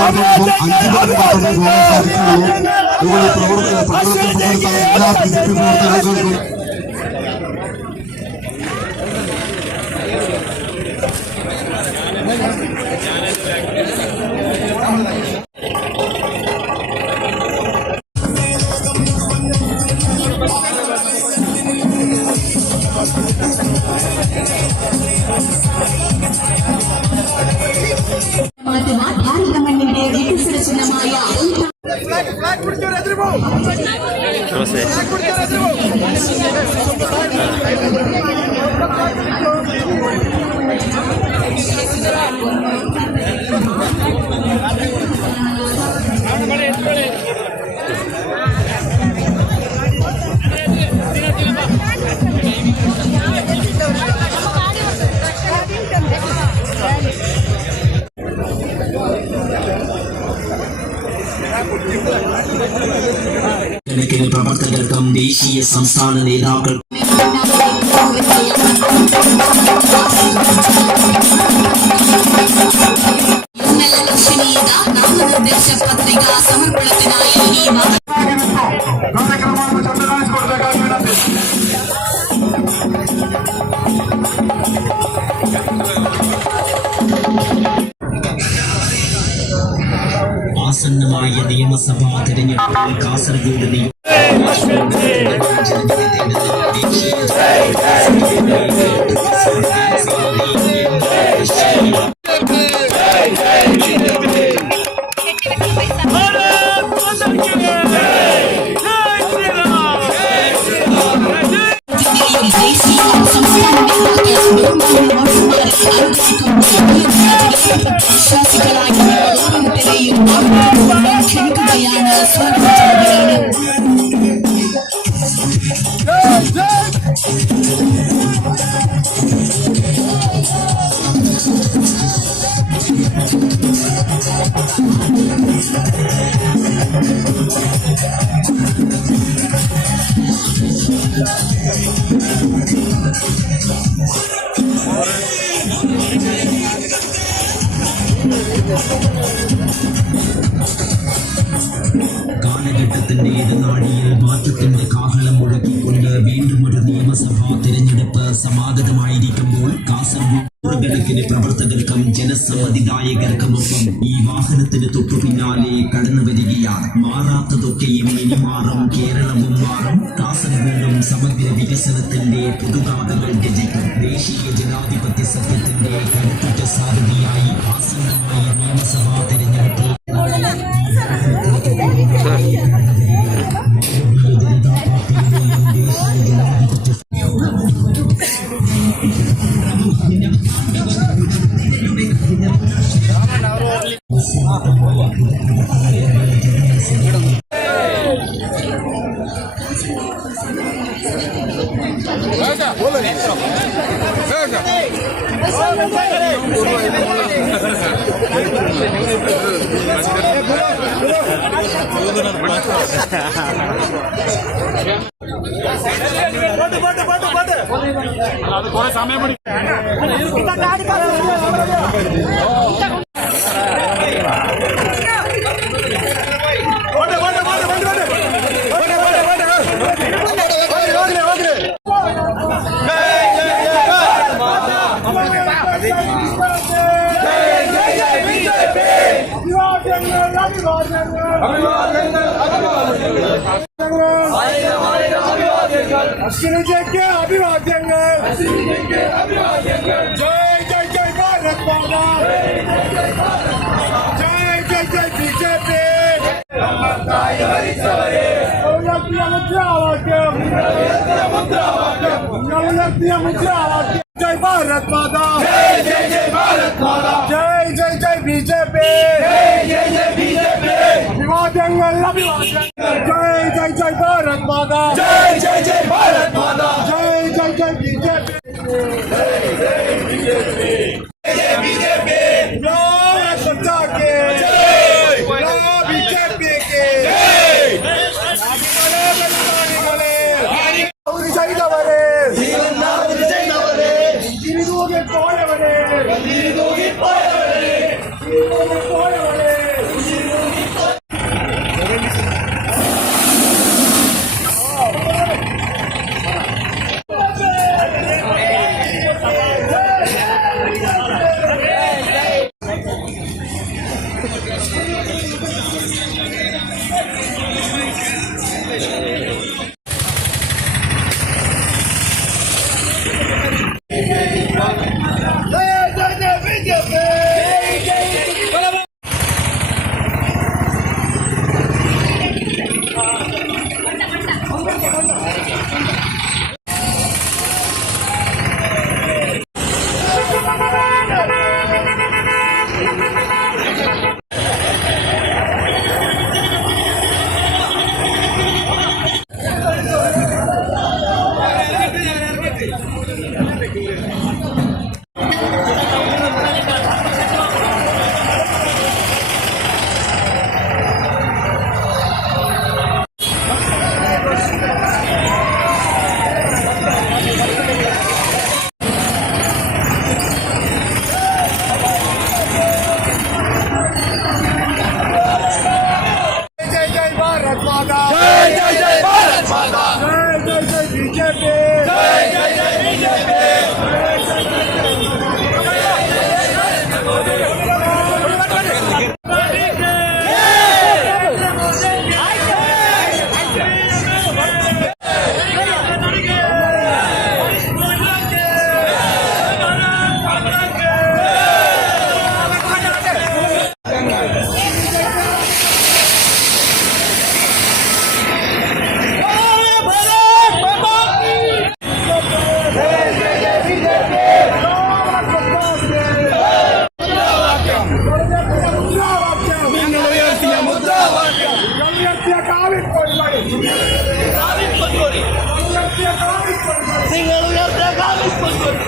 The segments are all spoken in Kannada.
5 പേർക്ക് മാത്രമേ പോകാൻ സാധിക്കുകയുള്ളൂ. ഇവിടെ പ്രവർത്തനത്തിൽ പങ്കെടുത്ത എല്ലാ BJP പ്രവർത്തകർക്കും ഭാരതമണ്ണിന്റെ വികസന ചിഹ്നമായ കണക്കിന് പ്രവർത്തകർക്കും ദേശീയ സംസ്ഥാന നേതാക്കൾ നാമനിർദ്ദേശ പത്രിക സമർപ്പണത്തിനായി ആസന്നമായ നിയമസഭാ തെരഞ്ഞെടുപ്പിൽ കാസർഗോഡ് കാലഘട്ടത്തിന്റെ ഇടനാഴിയിൽ മാറ്റത്തിന്റെ കാഹളം മുഴക്കിക്കൊണ്ട് വീണ്ടും ഒരു നിയമസഭാ തിരഞ്ഞെടുപ്പ് സമാഗതമായിരിക്കുമ്പോൾ കാസർഗോഡ് കണക്കിന് പ്രവർത്തകർക്കും ജനസമ്മതിദായകർക്കുമൊപ്പം ഈ വാഹനത്തിന് തൊട്ടു പിന്നാലെ കടന്നു വരികയാണ്. മാറാത്തതൊക്കെയും ഇനി മാറും, കേരളവും മാറും, കാസർഗോഡും സമഗ്ര വികസനത്തിന്റെ പുതുകാതകൾ രചിക്കും. ദേശീയ ജനാധിപത്യ സഖ്യത്തിന്റെ കരുത്തുറ്റ സാരഥിയായി ആസന്നമായ നിയമസഭാ തെരഞ്ഞെടുപ്പ് അശ്വിനിജിക്ക് അഭിവാദ്യങ്ങൾ. ജയ് ജയ് ജയ് ഭാരത് മാതാ. ജയ് ജയ് ജയ് BJP. जय भारत माता. जय जय भारत माता. जय जय जय BJP. जय जय BJP. अभिवादन अभिवादन. जय जय जय भारत माता. जय जय जय भारत माता. जय जय जय BJP. जय जय BJP. जय BJP. भारत माता के जय. BJP के जय. നിങ്ങൾ ഉയർത്തിയ കാംഗ്രസ് പൊൻകൊടി.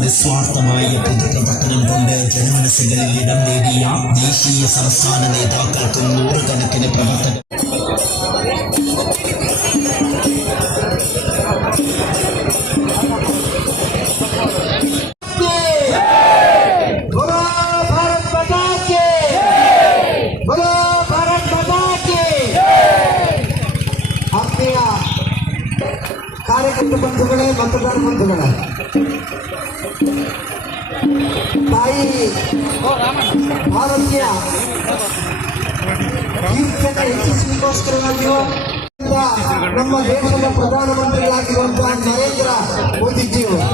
നിസ്വാർത്ഥമായ പൊതുപ്രവർത്തനം കൊണ്ട് ജനമനസ്സുകളിൽ ഇടം നേടിയ ദേശീയ സംസ്ഥാന നേതാക്കൾക്കും നൂറുകണക്കിന് പ്രവർത്തകർ ಬಂಧುಗಳೇ, ಮತದಾರ ಬಂಧುಗಳೇ, ತಾಯಿ ಭಾರತೀಯ ಕೀರ್ತನೆ ಹೆಚ್ಚಿಸಲಿಕ್ಕೋಸ್ಕರವಾಗಿಯೂ ನಮ್ಮ ದೇಶದ ಪ್ರಧಾನಮಂತ್ರಿಗಳಾಗಿರುವಂತಹ ನರೇಂದ್ರ ಮೋದಿಜಿಯವರು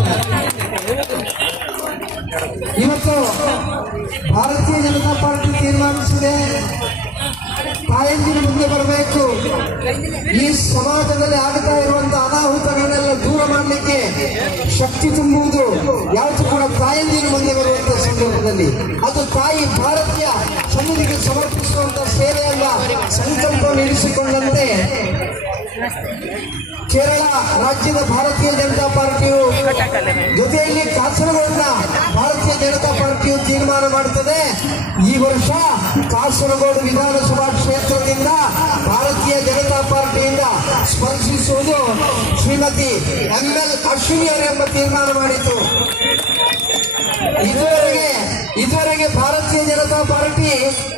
ಇವತ್ತು ಭಾರತೀಯ ಜನತಾ ಪಾರ್ಟಿ ತೀರ್ಮಾನಿಸಿದೆ, ತಾಯಂದಿರು ಮುಂದೆ ಬರಬೇಕು, ಈ ಸಮಾಜದಲ್ಲಿ ಆಗ್ತಾ ಇರುವಂತಹ ಅನಾಹುತಗಳನ್ನೆಲ್ಲ ದೂರ ಮಾಡಲಿಕ್ಕೆ ಶಕ್ತಿ ತುಂಬುವುದು ಯಾವತ್ತೂ ಕೂಡ ತಾಯಂದಿರು ಮುಂದೆ ಬರುವಂತಹ ಸಂದರ್ಭದಲ್ಲಿ ಅದು ತಾಯಿ ಭಾರತೀಯ ಸಮಾಜಕ್ಕೆ ಸಮರ್ಪಿಸುವಂತಹ ಸೇವೆ ಎಂಬ ಸಂಕಲ್ಪವನ್ನು ಇರಿಸಿಕೊಂಡಂತೆ ಕೇರಳ ರಾಜ್ಯದ ಭಾರತೀಯ ಜನತಾ ಪಾರ್ಟಿಯು ಜೊತೆಯಲ್ಲಿ ಕಾಸರಗೋಡಿನ ಭಾರತೀಯ ಜನತಾ ಪಾರ್ಟಿಯು ತೀರ್ಮಾನ ಮಾಡುತ್ತದೆ, ಈ ವರ್ಷ ಕಾಸರಗೋಡು ವಿಧಾನಸಭಾ ಕ್ಷೇತ್ರದಿಂದ ಭಾರತೀಯ ಜನತಾ ಪಾರ್ಟಿಯಿಂದ ಸ್ಪರ್ಶಿಸುವುದು ಶ್ರೀಮತಿ ML ಅಶ್ವಿನಿ ಅವರೆಂಬ ತೀರ್ಮಾನ ಮಾಡಿತು. ಇದುವರೆಗೆ ಭಾರತೀಯ ಜನತಾ ಪಾರ್ಟಿ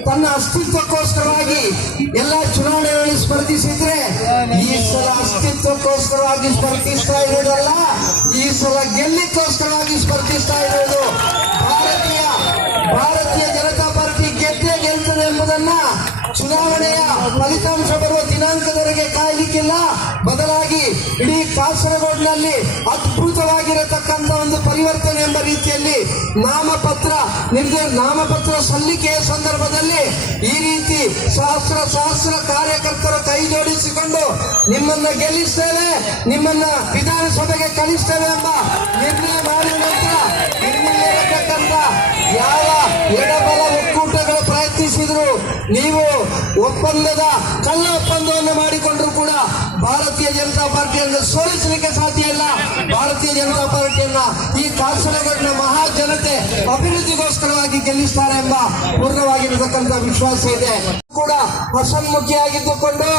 ತನ್ನ ಅಸ್ತಿತ್ವಕ್ಕೋಸ್ಕರವಾಗಿ ಎಲ್ಲ ಚುನಾವಣೆಗಳಲ್ಲಿ ಸ್ಪರ್ಧಿಸಿದ್ರೆ, ಈ ಸಲ ಅಸ್ತಿತ್ವಕ್ಕೋಸ್ಕರವಾಗಿ ಸ್ಪರ್ಧಿಸ್ತಾ ಇರೋದಲ್ಲ, ಈ ಸಲ ಗೆಲ್ಲಿಕ್ಕೋಸ್ಕರವಾಗಿ ಸ್ಪರ್ಧಿಸ್ತಾ ಇರೋದು. ಭಾರತೀಯ ಜನತಾ ಪಾರ್ಟಿ ಗೆಲ್ತದೆ ಎಂಬುದನ್ನ ಚುನಾವಣೆಯ ಫಲಿತಾಂಶ ಬರುವ ದಿನಾಂಕದವರೆಗೆ ಕಾಯಲಿಕ್ಕಿಲ್ಲ, ಬದಲಾಗಿ ಇಡೀ ಕಾಸರಗೋಡಿನಲ್ಲಿ ಅದ್ಭುತವಾಗಿರತಕ್ಕಂಥ ಒಂದು ಪರಿವರ್ತನೆ ಎಂಬ ರೀತಿಯಲ್ಲಿ ನಾಮಪತ್ರ ಸಲ್ಲಿಕೆಯ ಸಂದರ್ಭದಲ್ಲಿ ಈ ರೀತಿ ಸಹಸ್ರ ಕಾರ್ಯಕರ್ತರು ಕೈ ಜೋಡಿಸಿಕೊಂಡು ನಿಮ್ಮನ್ನ ಗೆಲ್ಲಿಸ್ತೇವೆ, ನಿಮ್ಮನ್ನ ವಿಧಾನಸಭೆಗೆ ಕಳಿಸ್ತೇವೆ ಎಂಬ ನಿರ್ಣಯ ಮಾಡಿದ ನಂತರ ನಿಮ್ಮಲ್ಲಿರತಕ್ಕಂಥ ಯಾವ ಎಡಬಲ ಒಕ್ಕೂಟಗಳು ಪ್ರಯತ್ನಿಸಿದ್ರು, ನೀವು ಕಳ್ಳ ಒಪ್ಪಂದವನ್ನು ಮಾಡಿಕೊಂಡ್ರು ಕೂಡ ಭಾರತೀಯ ಜನತಾ ಪಾರ್ಟಿಯನ್ನು ಸೋಲಿಸಲಿಕ್ಕೆ ಸಾಧ್ಯ ಇಲ್ಲ. ಭಾರತೀಯ ಜನತಾ ಪಾರ್ಟಿಯನ್ನ ಈ ಕಾಸರಗೋಡಿನ ಮಹಾ ಜನತೆ ಅಭಿವೃದ್ಧಿಗೋಸ್ಕರವಾಗಿ ಗೆಲ್ಲಿಸ್ತಾರೆ ಎಂಬ ಪೂರ್ಣವಾಗಿರತಕ್ಕಂಥ ವಿಶ್ವಾಸ ಇದೆ. ಕೂಡ ಹಸನ್ಮುಖಿಯಾಗಿದ್ದುಕೊಂಡು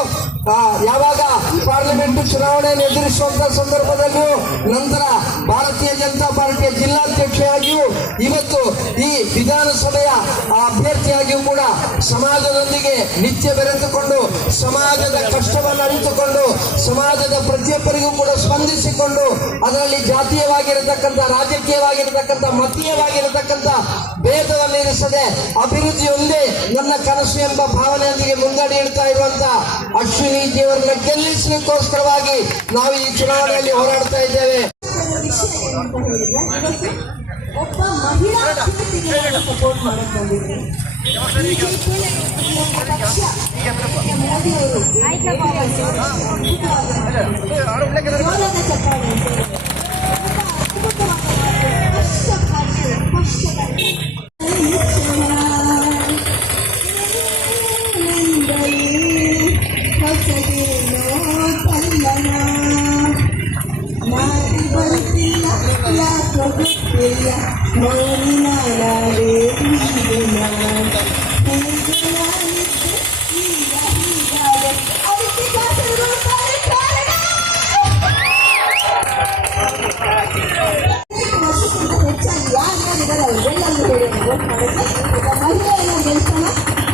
ಯಾವಾಗ ಪಾರ್ಲಿಮೆಂಟ್ ಚುನಾವಣೆಯನ್ನು ಎದುರಿಸುವಂತಹ ಸಂದರ್ಭದಲ್ಲಿಯೂ ನಂತರ ಭಾರತೀಯ ಜನತಾ ಪಾರ್ಟಿಯ ಜಿಲ್ಲಾಧ್ಯಕ್ಷೆಯಾಗಿಯೂ ಇವತ್ತು ಈ ವಿಧಾನಸಭೆಯ ಅಭ್ಯರ್ಥಿಯಾಗಿಯೂ ಕೂಡ ಸಮಾಜದೊಂದಿಗೆ ನಿತ್ಯ ಬೆರೆತುಕೊಂಡು ಸಮಾಜದ ಕಷ್ಟವನ್ನು ಅರಿತುಕೊಂಡು ಸಮಾಜದ ಪ್ರತಿಯೊಬ್ಬರಿಗೂ ಕೂಡ ಸ್ಪಂದಿಸಿಕೊಂಡು ಅದರಲ್ಲಿ ಜಾತೀಯವಾಗಿರತಕ್ಕಂಥ ರಾಜಕೀಯವಾಗಿರತಕ್ಕಂಥ ಮತೀಯವಾಗಿರತಕ್ಕಂಥ ಭೇದವನ್ನು ಇರಿಸದೆ ಅಭಿವೃದ್ಧಿ ಒಂದೇ ನನ್ನ ಕನಸು ಎಂಬ ಭಾವನೆಯೊಂದಿಗೆ ಮುನ್ನಡೆ ಇಡ್ತಾ ಇರುವಂತ ಅಶ್ವಿನಿಜಿಯವರನ್ನ ಗೆಲ್ಲಿಸಲಿಕ್ಕೋಸ್ಕರವಾಗಿ ನಾವು ಈ ಚುನಾವಣೆಯಲ್ಲಿ ಹೋರಾಡ್ತಾ ಇದ್ದೇವೆ. ಒಬ್ಬ ಮಹಿಳಾ ಅಭ್ಯರ್ಥಿಗೆ ಸಪೋರ್ಟ್ ಮಾಡಕ್ ಬಂದಿದ್ದೆ. ಮೋದಿಯವರು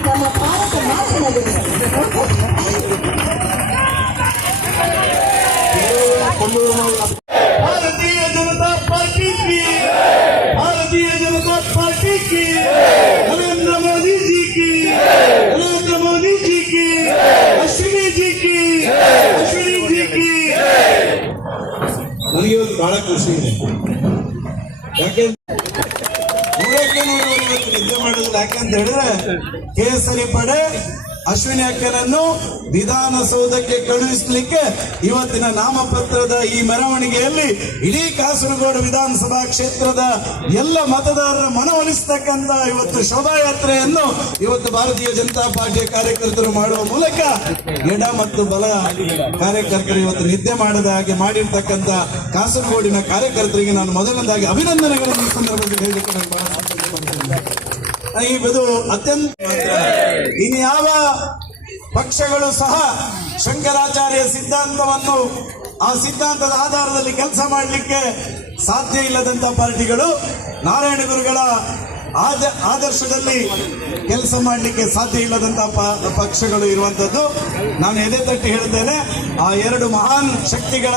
ನಮ್ಮ ಭಾರತ भारतीय जनता पार्टी की, भारतीय जनता पार्टी की, नरेंद्र मोदी जी की, नरेंद्र मोदी जी की, अश्विनी जी की, अश्विनी जी की. ನನಗೆ ಇವತ್ತು ಬಹಳ ಖುಷಿ ಇದೆ, ಯಾಕೆಂದ್ರೆ ನಿದ್ದೆ ಮಾಡಿದ್ರೆ ಯಾಕೆಂತ ಹೇಳಿದ್ರೆ ಕೇಸರಿ ಪಡೆ ಅಶ್ವಿನಿ ಅಕ್ಕನನ್ನು ವಿಧಾನಸೌಧಕ್ಕೆ ಕಳುಹಿಸಲಿಕ್ಕೆ ಇವತ್ತಿನ ನಾಮಪತ್ರದ ಈ ಮೆರವಣಿಗೆಯಲ್ಲಿ ಇಡೀ ಕಾಸರಗೋಡು ವಿಧಾನಸಭಾ ಕ್ಷೇತ್ರದ ಎಲ್ಲ ಮತದಾರರ ಮನವೊಲಿಸತಕ್ಕಂತ ಇವತ್ತು ಶೋಭಾಯಾತ್ರೆಯನ್ನು ಇವತ್ತು ಭಾರತೀಯ ಜನತಾ ಪಾರ್ಟಿಯ ಕಾರ್ಯಕರ್ತರು ಮಾಡುವ ಮೂಲಕ ಎಡ ಮತ್ತು ಬಲ ಕಾರ್ಯಕರ್ತರು ಇವತ್ತು ನಿದ್ದೆ ಮಾಡದ ಹಾಗೆ ಮಾಡಿರ್ತಕ್ಕಂಥ ಕಾಸರಗೋಡಿನ ಕಾರ್ಯಕರ್ತರಿಗೆ ನಾನು ಮೊದಲನೇದಾಗಿ ಅಭಿನಂದನೆಗಳನ್ನು ಈ ಸಂದರ್ಭದಲ್ಲಿ ಹೇಳಲಿಕ್ಕೆ ನಾನು ಬಹಳ ಸಂತೋಷಪಡ್ತೇನೆ. ಇದು ಅತ್ಯಂತ ಇನ್ಯಾವ ಪಕ್ಷಗಳು ಸಹ ಶಂಕರಾಚಾರ್ಯ ಸಿದ್ಧಾಂತವನ್ನು ಆ ಸಿದ್ಧಾಂತದ ಆಧಾರದಲ್ಲಿ ಕೆಲಸ ಮಾಡಲಿಕ್ಕೆ ಸಾಧ್ಯ ಇಲ್ಲದಂತ ಪಾರ್ಟಿಗಳು ನಾರಾಯಣ ಗುರುಗಳ ಆದರ್ಶದಲ್ಲಿ ಕೆಲಸ ಮಾಡಲಿಕ್ಕೆ ಸಾಧ್ಯ ಇಲ್ಲದಂತಹ ಪಕ್ಷಗಳು ಇರುವಂತದ್ದು. ನಾನು ಎದೆ ತಟ್ಟಿ ಹೇಳ್ತೇನೆ, ಆ ಎರಡು ಮಹಾನ್ ಶಕ್ತಿಗಳ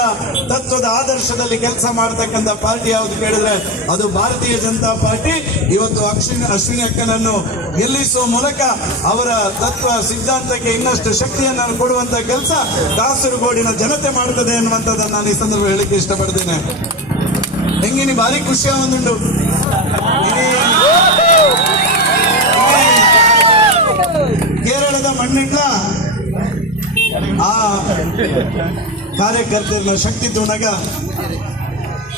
ತತ್ವದ ಆದರ್ಶದಲ್ಲಿ ಕೆಲಸ ಮಾಡತಕ್ಕಂಥ ಪಾರ್ಟಿ ಯಾವುದು ಕೇಳಿದ್ರೆ ಅದು ಭಾರತೀಯ ಜನತಾ ಪಾರ್ಟಿ. ಇವತ್ತು ಅಶ್ವಿನಿ ಅಕ್ಕನನ್ನು ಗೆಲ್ಲಿಸುವ ಮೂಲಕ ಅವರ ತತ್ವ ಸಿದ್ಧಾಂತಕ್ಕೆ ಇನ್ನಷ್ಟು ಶಕ್ತಿಯನ್ನು ಕೊಡುವಂತ ಕೆಲಸ ಕಾಸರಗೋಡಿನ ಜನತೆ ಮಾಡ್ತದೆ ಅನ್ನುವಂಥದ್ದನ್ನು ನಾನು ಈ ಸಂದರ್ಭ ಹೇಳಿಕ್ಕೆ ಇಷ್ಟಪಡ್ತೇನೆ. ಹೆಂಗಿನಿ ಭಾರಿ ಖುಷಿಯ ಒಂದುಂಟು. ಕೇರಳದ ಮಣ್ಣಿಟ್ಲ ಆ ಕಾರ್ಯಕರ್ತರ ಶಕ್ತಿ ತೋನಗ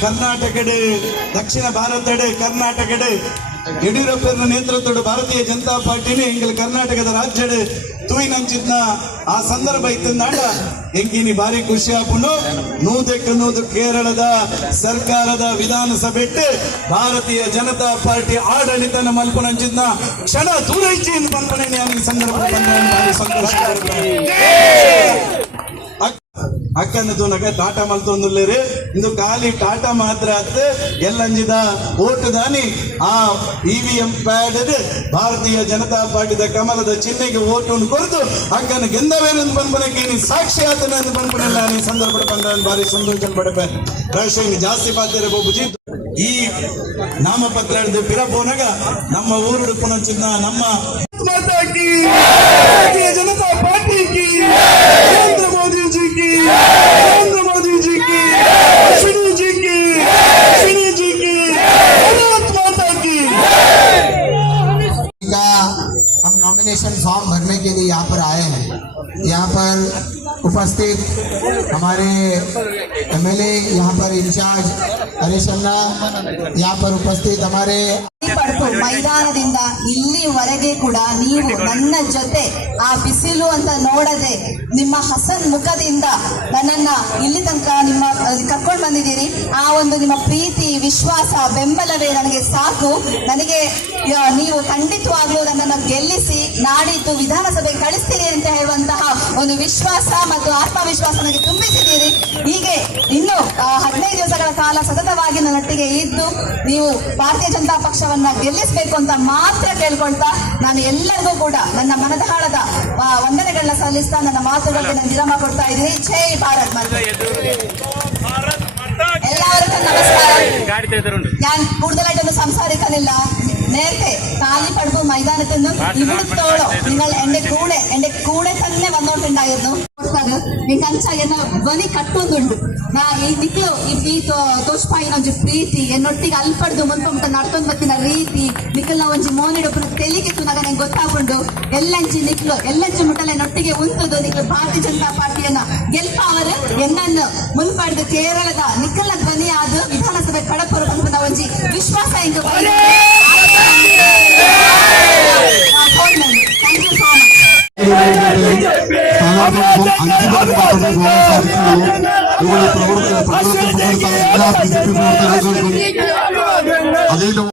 ಕರ್ನಾಟಕಡೆ ದಕ್ಷಿಣ ಭಾರತಡೆ ಕರ್ನಾಟಕಡೆ ಯಡಿಯೂರಪ್ಪನ ನೇತೃತ್ವದ ಭಾರತೀಯ ಜನತಾ ಪಾರ್ಟಿನೇ ಎಂಗಲ್ ಕರ್ನಾಟಕದ ರಾಜ್ಯಡೆ ತೂಯಿನಂಚಿದ್ನ ಆ ಸಂದರ್ಭ ಇತ್ತಂದಾಡ ಎಂಗಿನಿ ಭಾರಿ ಖುಷಿ ಆಪುಂಡು. ನೂದೆಕ್ಕನ್ನೋದು ಕೇರಳದ ಸರ್ಕಾರದ ವಿಧಾನಸಭೆ ಭಾರತೀಯ ಜನತಾ ಪಾರ್ಟಿ ಆಡಳಿತನ ಮಲ್ಪುನಂಚಿದ್ನ ಕ್ಷಣ ದೂರ ಇಚ್ಚಿ ಮಲ್ಪನೆ ಈ ಸಂದರ್ಭ ಭಾರಿ ಸಂತೋಷ. ಅಕ್ಕನ ತೋನಗ ಟಾಟಾ ಮಲ್ತೊಂದುಲ್ಲೇರಿ ಇಂದು ಖಾಲಿ ಟಾಟಾ ಮಾತ್ರ ಅತ್ತೆ ಎಲ್ಲಂಜಿದ ಓಟ್ ದಾನಿ ಆ EVM ಪ್ಯಾಡ್ ಭಾರತೀಯ ಜನತಾ ಪಾರ್ಟಿದ ಕಮಲದ ಚಿಹ್ನೆಗೆ ಓಟ್ ಕೊರತು ಅಕ್ಕನ ಗೆಂದವೇನಂದು ಬಂದ್ಬನಕ್ಕೆ ನೀ ಸಾಕ್ಷಿ ಆತನಂದು ಬಂದ್ಬಿಡಲ್ಲ. ನಾನು ಈ ಸಂದರ್ಭ ಬಂದ ಭಾರಿ ಸಂತೋಷ ಪಡಬೆ. ರಾಷ್ಟ್ರ ಜಾಸ್ತಿ ಪಾತ್ರೆ ಬೋಬುಜಿ ಈ ನಾಮಪತ್ರ ಹಿಡಿದು ಪಿರಬೋನಾಗ ನಮ್ಮ ಊರುಡು ಪುನಚಿನ್ನ ನಮ್ಮ ಭಾರತೀಯ ಜನತಾ ಪಾರ್ಟಿ ನರೇಂದ್ರ ಮೋದಿ जी की, नरेंद्र मोदी जी की, अश्विनी जी की, अश्विनी जी की, भारत माता की। का हम नॉमिनेशन फॉर्म भरने के लिए यहाँ पर आए हैं। यहाँ पर उपस्थित हमारे MLA, यहाँ पर इंचार्ज हरीश अन्ना, यहाँ पर उपस्थित हमारे ಪಡ್ಪು ಮೈದಾನದಿಂದ ಇಲ್ಲಿವರೆಗೆ ಕೂಡ ನೀವು ನನ್ನ ಜೊತೆ ಆ ಬಿಸಿಲು ಅಂತ ನೋಡದೆ ನಿಮ್ಮ ಹಸನ್ ಮುಖದಿಂದ ನನ್ನನ್ನ ಇಲ್ಲಿ ತನಕ ನಿಮ್ಮ ಕರ್ಕೊಂಡು ಬಂದಿದ್ದೀರಿ. ಆ ಒಂದು ನಿಮ್ಮ ಪ್ರೀತಿ, ವಿಶ್ವಾಸ, ಬೆಂಬಲವೇ ನನಗೆ ಸಾಕು. ನನಗೆ ನೀವು ಖಂಡಿತವಾಗ್ಲೂ ನನ್ನನ್ನು ಗೆಲ್ಲಿಸಿ ನಾಡಿದ್ದು ವಿಧಾನಸಭೆ ಕಳಿಸ್ತೀರಿ ಅಂತ ಹೇಳುವಂತಹ ಒಂದು ವಿಶ್ವಾಸ ಮತ್ತು ಆತ್ಮವಿಶ್ವಾಸ ನನಗೆ ತುಂಬಿಸಿದ್ದೀರಿ. ಹೀಗೆ ಇನ್ನು 15 ದಿವಸಗಳ ಕಾಲ ಸತತವಾಗಿ ನನ್ನೊಟ್ಟಿಗೆ ಇದ್ದು ನೀವು ಭಾರತೀಯ ಜನತಾ ಪಕ್ಷವನ್ನ ಗೆಲ್ಲಿಸಬೇಕು ಅಂತ ಮಾತ್ರ ಕೇಳ್ಕೊಳ್ತಾ ನಾನು ಎಲ್ಲರಿಗೂ ಕೂಡ ನನ್ನ ಮನದಾಳದ ವಂದನೆಗಳನ್ನ ಸಲ್ಲಿಸ್ತಾ ನನ್ನ ಮಾತುಗಳಿಗೆ ನಾನು ವಿರಾಮ ಕೊಡ್ತಾ ಇದ್ದೀನಿ. ಜೈ ಭಾರತ್ ಮಾತೆ. എല്ലാവർക്കും നമസ്കാരം. ഞാൻ കൂടുതലായിട്ടൊന്നും സംസാരിക്കാനില്ല. നേരത്തെ കാലിപ്പടുപ്പ് മൈതാനത്ത് നിന്നും ഇവിടുത്തോളം നിങ്ങൾ എന്റെ കൂടെ തന്നെ വന്നോണ്ടുണ്ടായിരുന്നു. ಇಂಕಂಚ ಎನ್ನ ಧ್ವನಿ ಕಟ್ಟೊಂದುಂಡು ನಾ ಈ ನಿಕ್ಲು ಈ ತೋಷ್ಪಾಯಿನ ಒಂಜಿ ಪ್ರೀತಿ ಎನ್ನೊಟ್ಟಿಗೆ ಅಲ್ಪಡ್ದು ಮುನ್ಪುಂಟ ನಡ್ತೊಂದು ಬತ್ತಿನ ರೀತಿ ನಿಕ್ಲ ಒಂಜಿ ಮೋನಿಡೊಪ್ಪನ ತೆಲಿಗಿತ್ತು ನಾಗ ನಂಗೆ ಗೊತ್ತಾಕೊಂಡು ಎಲ್ಲಂಚಿ ಮುಟ್ಟಲೆ ನೊಟ್ಟಿಗೆ ಉಂಟುದು ನಿಕ್ಲು ಭಾರತೀಯ ಜನತಾ ಪಾರ್ಟಿಯನ್ನ ಗೆಲ್ಪಾವರು ಎನ್ನನ್ನು ಮುನ್ಪಡ್ದು ಕೇರಳದ ನಿಕ್ಕಲ ಧ್ವನಿ ಆದ ವಿಧಾನಸಭೆ ಕಡಪರು ಬಂದ ಒಂಜಿ ವಿಶ್ವಾಸ ಇಂಕ ಥ್ಯಾಂಕ್ ಯು ಸೋ ಮಚ್. സ്ഥാനാർത്ഥികൾക്കും 5 പേർക്ക് മാത്രമേ പോകാൻ സാധിക്കുകയുള്ളൂ. ഇവരുടെ പ്രവർത്തനത്തിൽ പങ്കെടുത്ത എല്ലാ BJP പ്രവർത്തകർക്കും അതിന്റെ